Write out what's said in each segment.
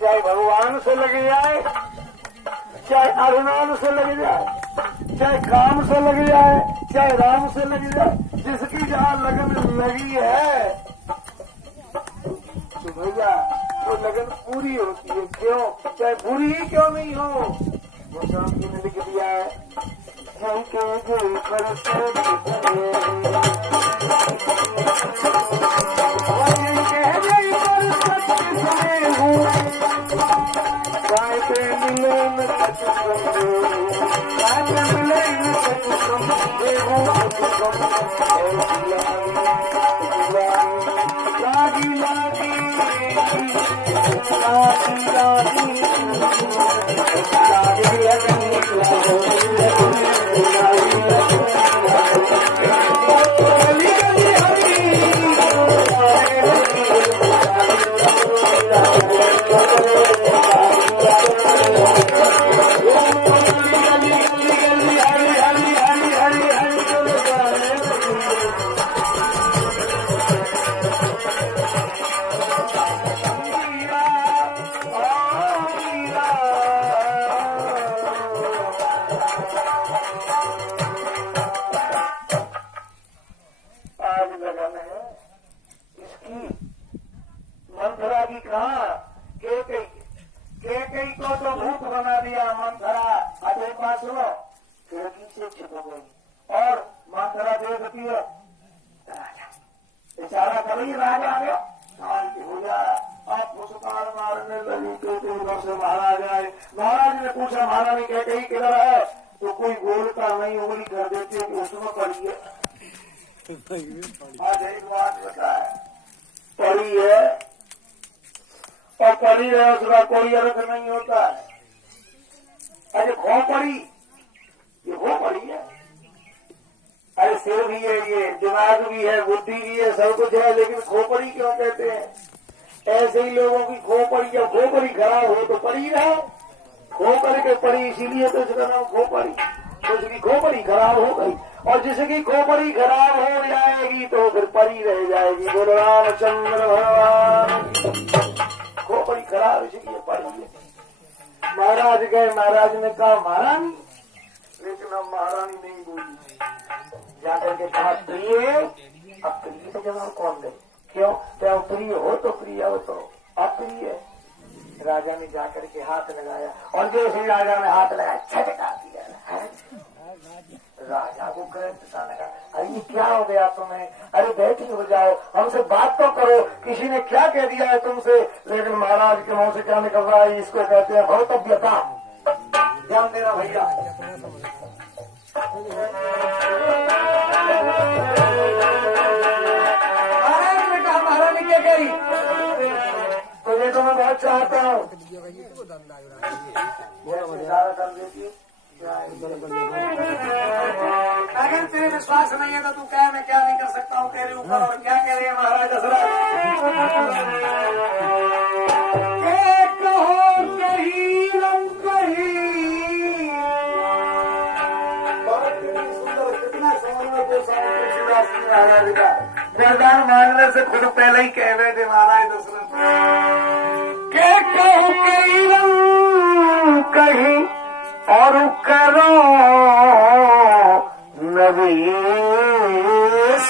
चाहे भगवान से लग जाए, चाहे अरुणान से लग जाए, चाहे काम से लग जाए, चाहे राम से लग जाए, जिसकी जहाँ लगन लगी है तो भैया वो लगन पूरी होती है। क्यों? चाहे बुरी ही क्यों नहीं हो। वो शाम की ने लिख दिया है महाराज ने पूछा महारानी कैकेयी किधर है, तो कोई बोलता नहीं, उंगली कर देते कि उसमें पड़ी है। आज एक बात बताए, पड़ी है और पड़ी है, उसका कोई अर्थ नहीं होता है। अरे खोपड़ी, ये खोपड़ी है। अरे सिर भी है, ये दिमाग भी है, बुद्धि भी है, सब कुछ है, लेकिन खोपड़ी क्यों कहते हैं? ऐसे ही लोगों की खोपड़ी, जब खोपड़ी खराब हो तो पड़ी रहे, खो करके पड़ी, इसीलिए तो इसका नाम खोपड़ी। तो उसकी खोपड़ी खराब हो गई, और जिसकी खोपड़ी खराब हो जाएगी तो फिर पड़ी रह जाएगी। बोलो रामचंद्र भगवान। खोपड़ी खराब इसलिए पड़ी है। महाराज गए, महाराज ने कहा महारानी, लेकिन अब महारानी नहीं बोली। जाकर के कहा प्रिय, अब प्रिय का जवाब कौन दे? क्यों? क्या प्रिय हो तो प्रिय हो तो अप्रिय। राजा ने जाकर के हाथ लगाया, और जैसे राजा ने हाथ लगाया झटका दिया। राजा को पता लगा, अरे ये क्या हो गया तुम्हें? अरे बैठी हो जाओ, हमसे बात तो करो, किसी ने क्या कह दिया है तुमसे? लेकिन महाराज के मुंह से क्या निकल रहा है? इसको कहते हैं भौतव्यता। ध्यान देना भैया। महाराज ने कहा महारानी क्या कही? तुझे तो मैं बहुत चाहता हूँ, सारा कर देती। अगर तेरे विश्वास नहीं है तो तू कह, मैं क्या नहीं कर सकता हूँ तेरे ऊपर। और क्या कह रही है महाराज दशरथ? कहो कहीं रंग कहीं, सुंदर कितना महाराज का वरदान मांगने से खुद पहले ही कह रहे थे महाराज दशरथ के कहो कहीं रंग कहीं और करो नवीस।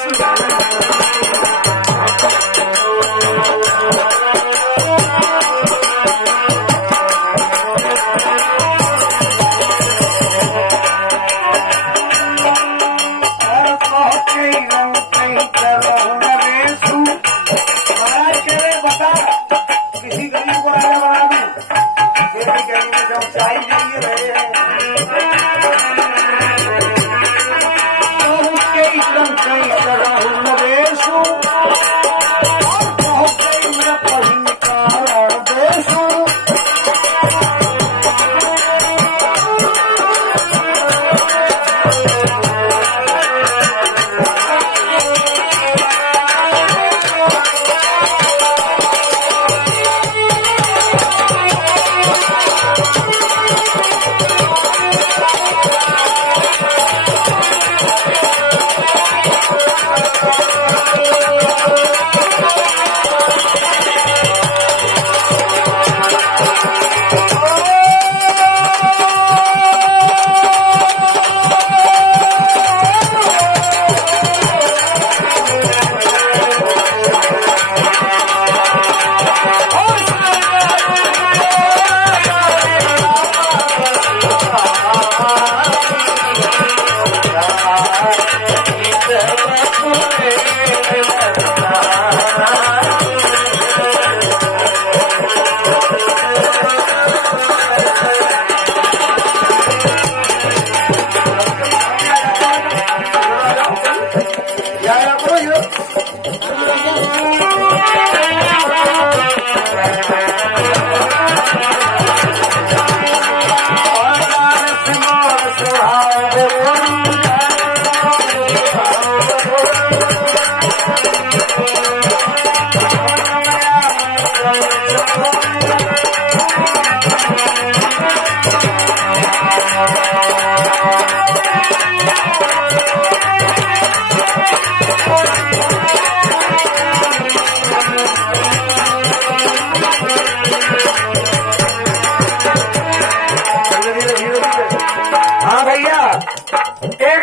बता, किसी गरीब को राजा बना दूं? गरीब में जब चाहिए रहे हैं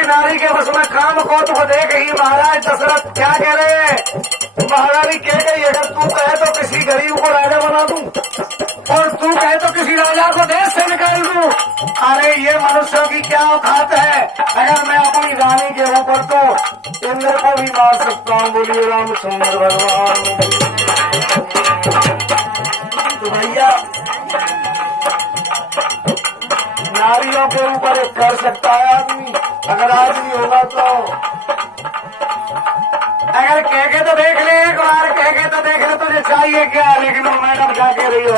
नारी के बस में काम को तो देख ही महाराज दशरथ क्या कह रहे हैं? महारानी कह गई अगर तू कहे तो किसी गरीब को राजा बना दूं, और तू कहे तो किसी राजा को देश से निकाल दूं। अरे ये मनुष्यों की क्या औकात है? अगर मैं अपनी रानी के ऊपर तो इंद्र को भी मार सकता हूँ। बोलिए रामचंद्र भगवान। तो भैया नारियों के ऊपर एक कर सकता है आदमी, अगर आदमी होगा तो। अगर कह के तो देख ले, एक बार कह के तो देख ले, तुझे चाहिए क्या? लेकिन वो मैडम क्या कह रही है?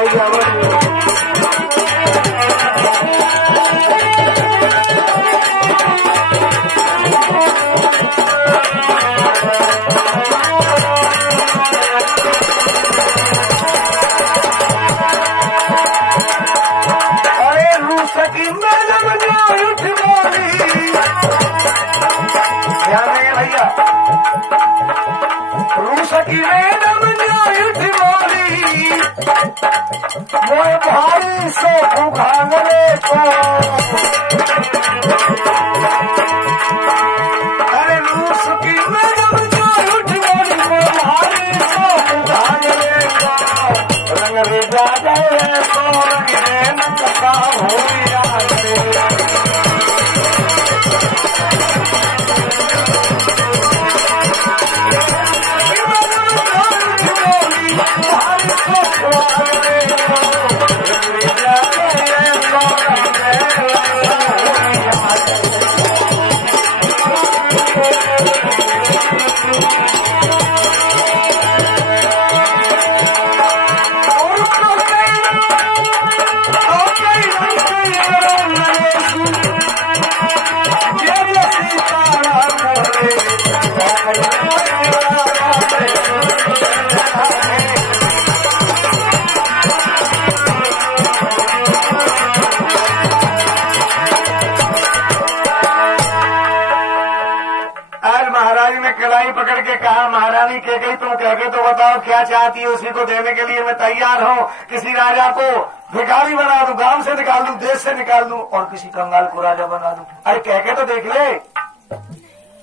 हाँ महारानी के गई, तुम कह के तो बताओ क्या चाहती है, उसी को देने के लिए मैं तैयार हूँ। किसी राजा को भिखारी बना दूं, गांव से निकाल दूं, देश से निकाल दूं, और किसी कंगाल को राजा बना दूं। अरे कह के तो देख ले।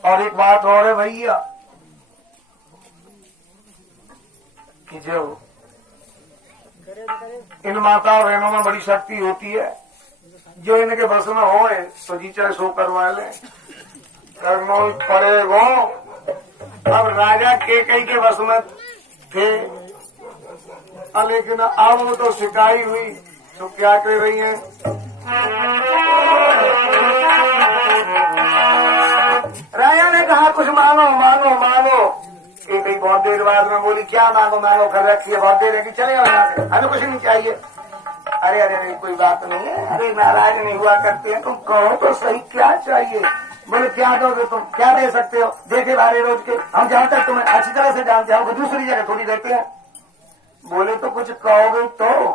और एक बात और है भैया कि जो इन माता बहनों में बड़ी शक्ति होती है, जो इनके बस में हो तो जी चाहे सो करवा ले, करना पड़ेगा। अब राजा के कई के बस में थे, लेकिन अब वो तो शिकाई हुई तो क्या कर रही है, राजा ने कहा कुछ मांगो मांगो मांगो। एक बहुत देर बाद में बोली क्या मांगो मांगो कर रखी है, बहुत देर है कि चले जाओ यहाँ से, हमें कुछ नहीं चाहिए। अरे अरे नहीं कोई बात नहीं है, अरे नाराज नहीं हुआ करते हैं, तुम कहो तो सही क्या चाहिए। बोले क्या दोगे तुम, क्या दे सकते हो, देखे बारे रोज के, हम जहाँ तक तुम्हें अच्छी तरह से जानते हैं, दूसरी जगह थोड़ी रहते हैं। बोले तो कुछ कहोगे तो,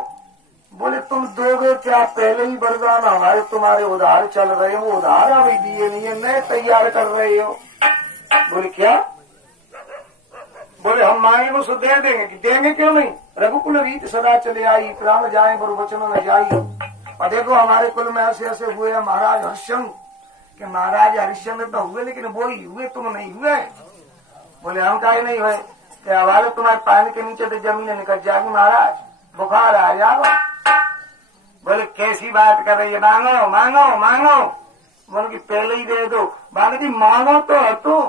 बोले तुम दोगे क्या, पहले ही वरदान हमारे तुम्हारे उधार चल रहे हो, उधार अभी दिए नहीं है, नए तैयार कर रहे हो। बोले क्या, बोले हम मांगे उसको दे देंगे, कि देंगे क्यों नहीं, रघुकुल रीत सदा चले आई, प्राण जाए पर वचन न जाई। और देखो हमारे कुल में ऐसे ऐसे हुए हैं महाराज हरिश्चंद्र, कि महाराज हरिश्चंद्र तो हुए लेकिन वो ही हुए, तुम नहीं हुए। बोले हम काहे नहीं हुए, क्या हमारे तुम्हारे पानी के नीचे तो जमीन निकल जाएगी महाराज, बुखार आ जाएगा। बोले कैसी बात कर रही है, मांगो मांगो मांगो। बोले कि पहले ही दे दो। बाबा जी मांगो तो है तो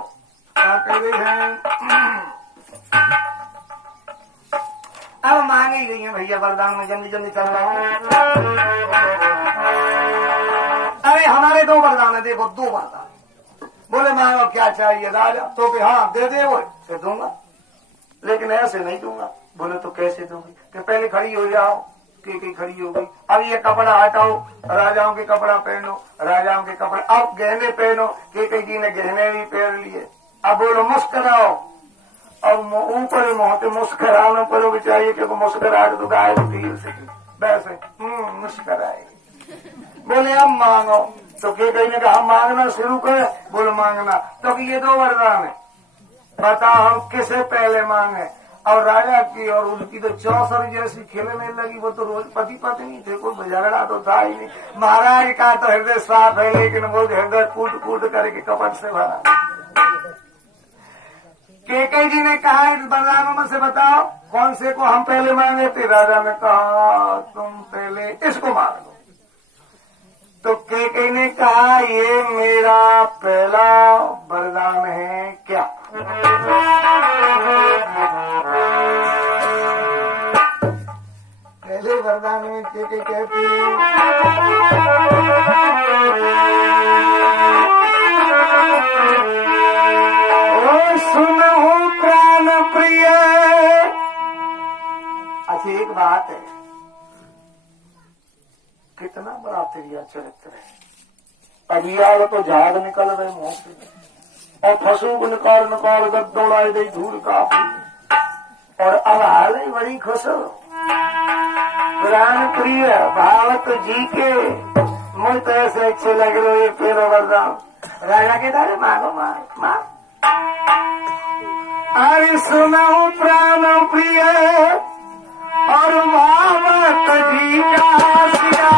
क्या कर रही है, अब मांग ही गई है भैया वरदान में, जल्दी जल्दी चल रहा हूँ। अरे हमारे दो वरदान है, देखो दो वरदान। बोले मांगो क्या चाहिए राजा, तो कि हाँ दे दे वो तो दूंगा, लेकिन ऐसे नहीं दूंगा। बोले तो कैसे दूंगी, कि पहले खड़ी हो जाओ, की खड़ी हो गई। अब ये कपड़ा हटाओ, राजाओं के कपड़ा पहनो, राजाओं के कपड़ा, अब गहने पहनो, के जी ने गहने भी पहन लिए। अब बोलो मुस्कुराओ, अब ऊपर मोहते मुस्कुराना पड़ोगे चाहिए, क्योंकि मुस्कुराहट तो गायब होती है वैसे मुस्कुराए। बोले अब मांगो, तो के कहीं ने कहा मांगना शुरू करे। बोले मांगना, तो ये दो वरदान है, बताओ हम किसे पहले मांगे। और राजा की और उनकी तो चौसर जैसी खेलने लगी, वो तो रोज पति पत्नी थे, कोई झगड़ा तो था ही नहीं। महाराज का तो हृदय साफ है, लेकिन वो हृदय कूट कूट करके कपट से भरा। केकई जी ने कहा इस वरदानों में से बताओ कौन से को हम पहले मांगे थे। राजा ने कहा तुम पहले इसको मांग लो। तो केकई ने कहा ये मेरा पहला वरदान है क्या। पहले वरदान में केकई कहती सुनो प्राण प्रिय। अच्छा एक बात है, कितना बड़ा तेरिया चरित्र है। अभी आग तो झाग निकल रहे मुंह से, और फसूक निकाल निकाल गद्दौड़ाई गई धूल का, और अब हाल ही बड़ी खुश हो। प्राण प्रिय भारत जी के मुझे तो ऐसे अच्छे लग रहे, ये फिर वरदान। राजा के दारे मांगो मांग मांग। अरे सुनो प्राण प्रिय और भावत जी का सिया।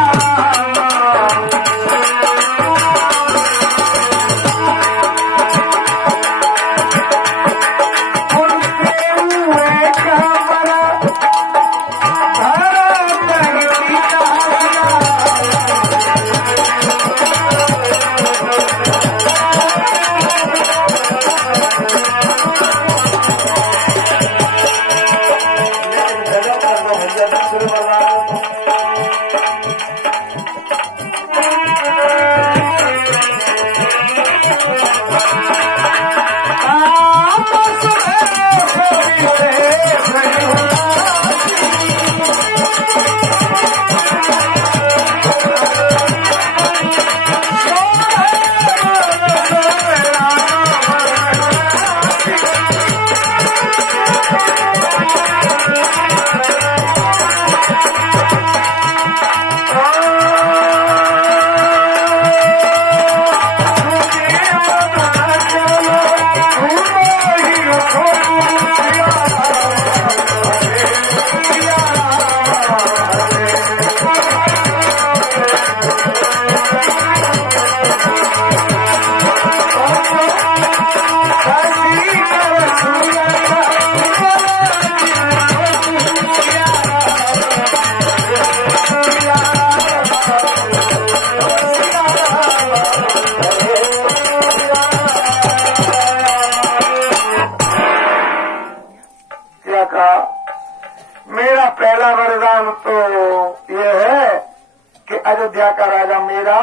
अयोध्या का राजा मेरा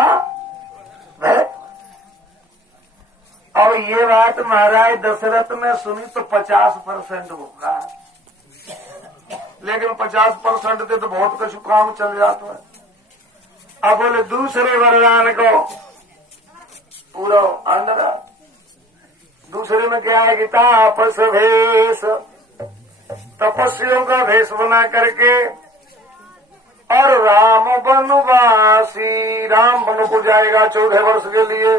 है। और ये बात महाराज दशरथ ने सुनी तो 50% होगा, लेकिन 50% से तो बहुत कुछ काम चल जाता है। अब बोले दूसरे वरदान को पूरा अंदर। दूसरे में क्या है कि तापस भेष, तपस्वियों का भेष बना करके, और राम वनवासी, राम वन को जाएगा 14 वर्ष के लिए।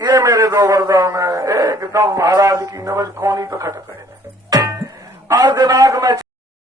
ये मेरे 2 वरदान है। एकदम महाराज की नवज खोनी तो खटक है। और दिमाग में